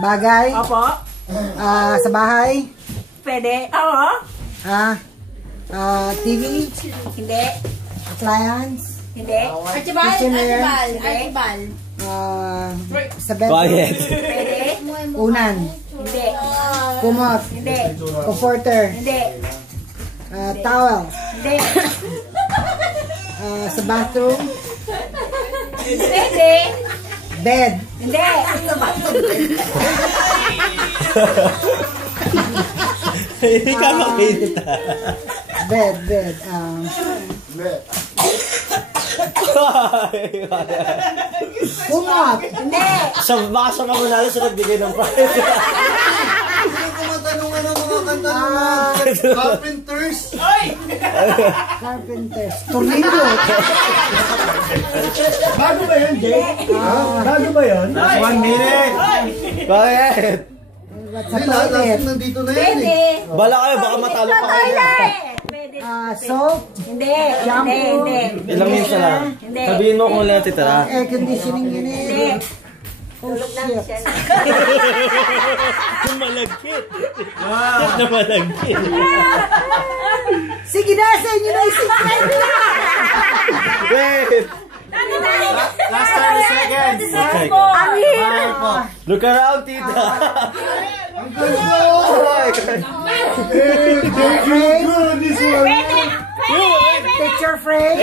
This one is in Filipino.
Bagay? Opo. Sa bahay? Pwede. Oo. TV? Hindi. Appliance? Hindi. Kitchenware? Sa bed? Quiet. Pwede. Unan? Hindi. Kumot? Hindi. Comforter? Hindi. Towel? Hindi. Sa bathroom? Pwede. Bed? Hindi. Hindi ka makita. Bed. Kumot? Hindi. Baka sa mamunalo sa nagbigay ng prize. Kumatanong mga kanta ng mga carpenters. Carpenters? Tornillo? Bago ba yan, Jay? Bago ba yan? 1 minute. Quiet. Sa toilet? Nandito na yan Pwede. Bala kayo, baka matalo pa kayo. Pwede. Soap? Hindi. Hindi. Ilang minutes na lang. Hindi. Sabihin mo kung ilang titira. Air conditioning yun eh. Hindi. Oh shit. Malagkit. Malagkit. Sige na, sa inyo na isipin. Wait. Last 30 seconds. Ang hirap. Look around, tita. Picture frame?